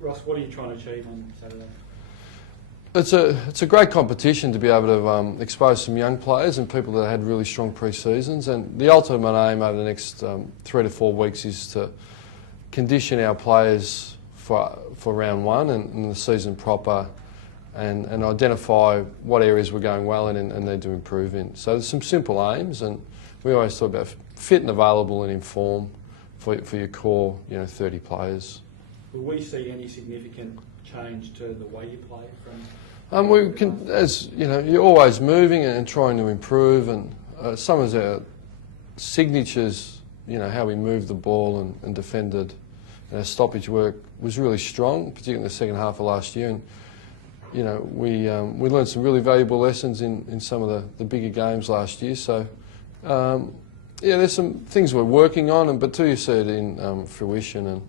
Ross, what are you trying to achieve on Saturday? It's a great competition to be able to expose some young players and people that had really strong pre-seasons, and the ultimate aim over the next 3 to 4 weeks is to condition our players for round one and the season proper, and identify what areas we're going well in and need to improve in. So there's some simple aims, and we always talk about fit and available and in form for your core 30 players. Will we see any significant change to the way you play from? We can, as you know, you're always moving and trying to improve, and some of our signatures, how we moved the ball and defended, and our stoppage work was really strong, particularly in the second half of last year. And we learned some really valuable lessons in some of the bigger games last year. So there's some things we're working on, but till you see it in fruition, and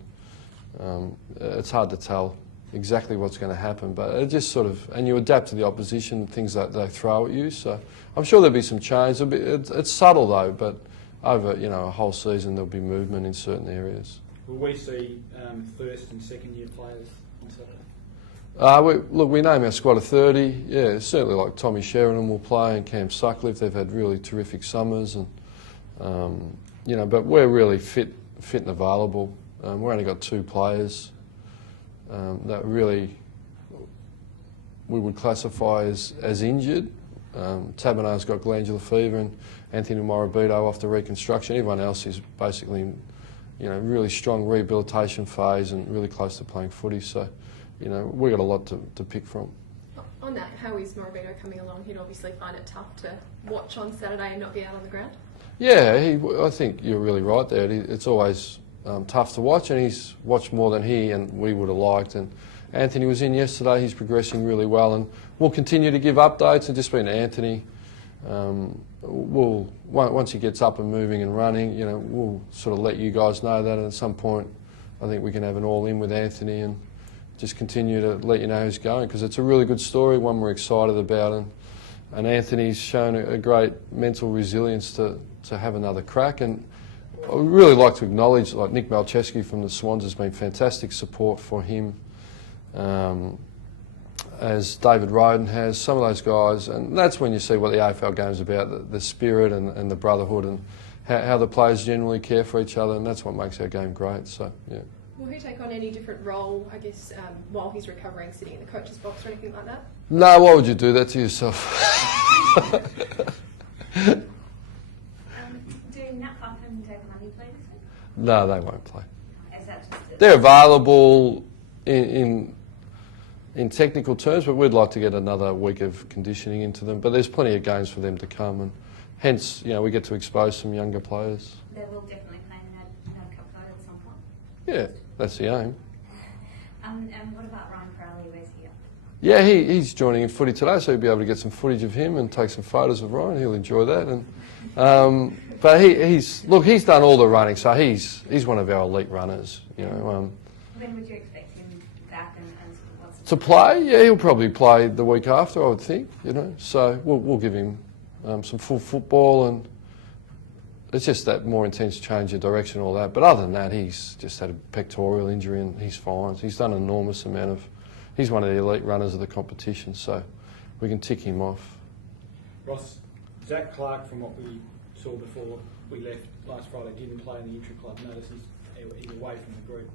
it's hard to tell exactly what's going to happen, but it just sort of, and you adapt to the opposition, things that they throw at you. So I'm sure there'll be some change. It's subtle though, but over a whole season there'll be movement in certain areas. Will we see first and second year players on Saturday? We name our squad of 30. Yeah, certainly like Tommy Sheridan will play and Cam Sutcliffe. They've had really terrific summers, and but we're really fit and available. We've only got 2 players that really we would classify as injured. Tabernar's got glandular fever, and Anthony Morabito off the reconstruction. Everyone else is basically in really strong rehabilitation phase and really close to playing footy. So we've got a lot to pick from. On that, how is Morabito coming along? He'd obviously find it tough to watch on Saturday and not be out on the ground. Yeah, I think you're really right there. It's always tough to watch, and he's watched more than he and we would have liked. And Anthony was in yesterday. He's progressing really well, and we'll continue to give updates. And just being Anthony, once he gets up and moving and running, we'll sort of let you guys know that. And at some point, I think we can have an all-in with Anthony and just continue to let you know who's going, because it's a really good story, one we're excited about, and Anthony's shown a great mental resilience to have another crack. And I would really like to acknowledge, like Nick Malcheski from the Swans has been fantastic support for him, as David Roden has, some of those guys, and that's when you see what the AFL game's about, the spirit and the brotherhood, and how the players generally care for each other, and that's what makes our game great. So yeah. Will he take on any different role, I guess, while he's recovering, sitting in the coach's box or anything like that? No, why would you do that to yourself? Do NAB Cup and Money play this week? No, they won't play. Is that just They're available in technical terms, but we'd like to get another week of conditioning into them. But there's plenty of games for them to come, and hence, we get to expose some younger players. They will definitely play in the NAB Cup side at some point. Yeah, that's the aim. And what about Ryan Crowley? Where's he at? Yeah, he's joining in footy today, so he'll be able to get some footage of him and take some photos of Ryan. He'll enjoy that. And but he's done all the running, so he's one of our elite runners. When would you expect him back and what's to play? Yeah, he'll probably play the week after, I would think. So we'll give him some full football, and it's just that more intense change of direction, all that. But other than that, he's just had a pectoral injury and he's fine. He's done an enormous amount of. He's one of the elite runners of the competition, so we can tick him off. Ross, Zach Clark, from what we saw before we left last Friday, didn't play in the intra-club. Notices he's away from the group.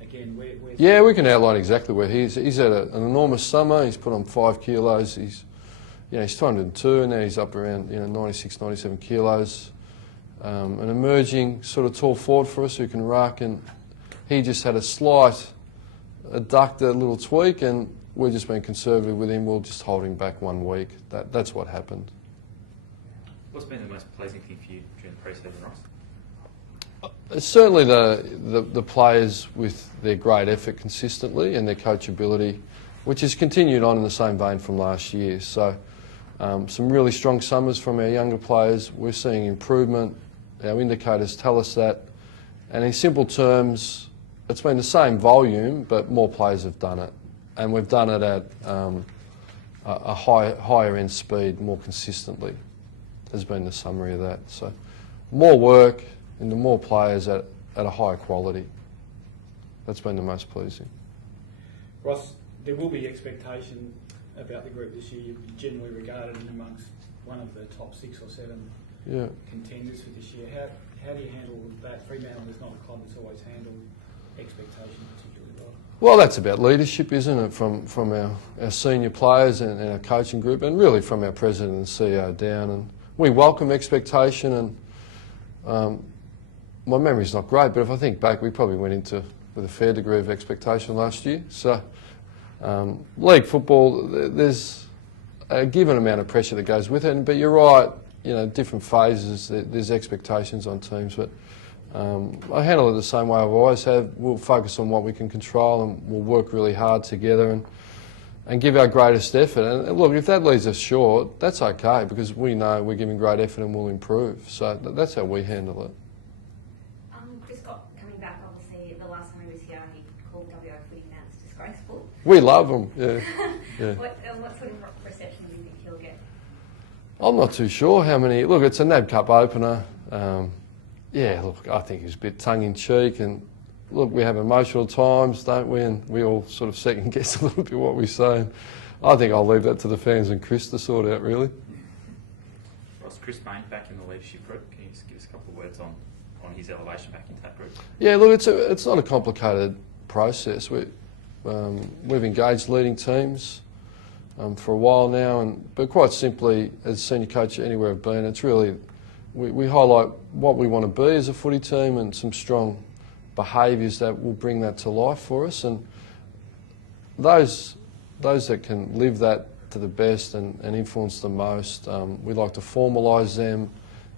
Again, where's yeah, we can outline exactly where he is. He's had an enormous summer. He's put on 5 kilos. He's 202, and now he's up around 96, 97 kilos. An emerging sort of tall forward for us who can ruck, and he just had a slight adductor little tweak, and we're just being conservative with him. We'll just hold him back 1 week. That's what happened. What's been the most pleasing thing for you during the pre-season, Ross? Certainly the players with their great effort consistently and their coachability, which has continued on in the same vein from last year. So some really strong summers from our younger players. We're seeing improvement. Our indicators tell us that. And in simple terms, it's been the same volume, but more players have done it. And we've done it at a higher end speed more consistently, has been the summary of that. So more work and the more players at a higher quality. that's been the most pleasing. Ross, there will be expectation about the group this year. You'll be generally regarded in amongst one of the top 6 or 7 Yeah. contenders for this year. How do you handle that? Fremantle is not a club that's always handled expectation particularly well. Well, that's about leadership, isn't it, from our senior players and our coaching group, and really from our president and CEO down. And we welcome expectation, and my memory's not great, but if I think back, we probably went into with a fair degree of expectation last year. So, league football, there's a given amount of pressure that goes with it, but you're right, you know, different phases, there's expectations on teams, but I handle it the same way I've always have. We'll focus on what we can control, and we'll work really hard together and give our greatest effort. And look, if that leaves us short, that's okay, because we know we're giving great effort and we'll improve. So that's how we handle it. Chris Scott coming back, obviously, the last time he was here, he called WO footy fans disgraceful. We love them, yeah. Yeah. What sort of reception do you think he'll get? I'm not too sure how many. Look, it's a NAB Cup opener. Yeah, look, I think he's a bit tongue-in-cheek, and look, we have emotional times, don't we? And we all sort of second-guess a little bit what we say. And I think I'll leave that to the fans and Chris to sort out, really. Ross, Chris Main back in the leadership group. Can you just give us a couple of words on his elevation back into that group? Yeah, look, it's not a complicated process. We've engaged leading teams for a while now, but quite simply, as senior coach anywhere I've been, it's really we highlight what we want to be as a footy team and some strong behaviours that will bring that to life for us. And those that can live that to the best and influence the most, we like to formalise them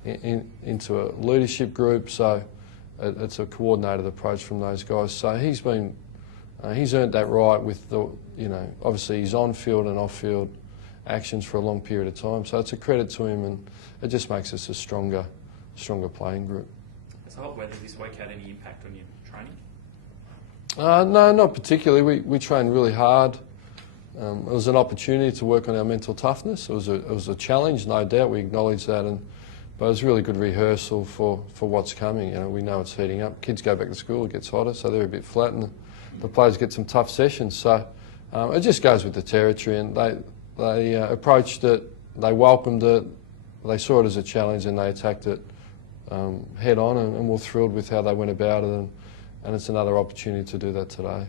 into a leadership group. So it's a coordinated approach from those guys. So he's earned that right with the, you know, obviously his on-field and off-field actions for a long period of time. So it's a credit to him, and it just makes us a stronger playing group. Has the hot weather this week had any impact on your training? No, not particularly. We trained really hard. It was an opportunity to work on our mental toughness. It was a challenge, no doubt. We acknowledge that, but it was really good rehearsal for what's coming. You know, we know it's heating up. Kids go back to school, it gets hotter, so they're a bit flat, and the players get some tough sessions. So it just goes with the territory, and they approached it, they welcomed it, they saw it as a challenge, and they attacked it head on, and we're thrilled with how they went about it, and it's another opportunity to do that today.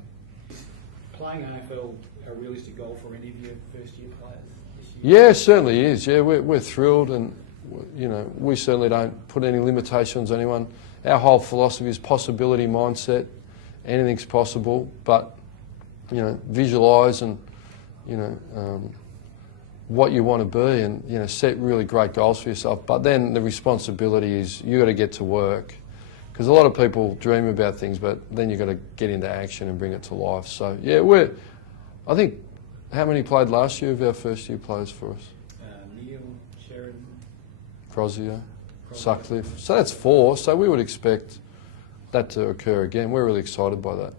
Playing AFL a realistic goal for any of your first-year players this year? Yeah, it certainly is. Yeah, we're thrilled, and you know, we certainly don't put any limitations on anyone. Our whole philosophy is possibility mindset. Anything's possible, but you know, visualise and you know what you want to be, and you know, set really great goals for yourself. But then the responsibility is you got to get to work, because a lot of people dream about things, but then you've got to get into action and bring it to life. So yeah, I think, how many played last year of our first-year players for us? Neil, Sheridan, Crosio, Sutcliffe. So that's 4. So we would expect that to occur again. We're really excited by that.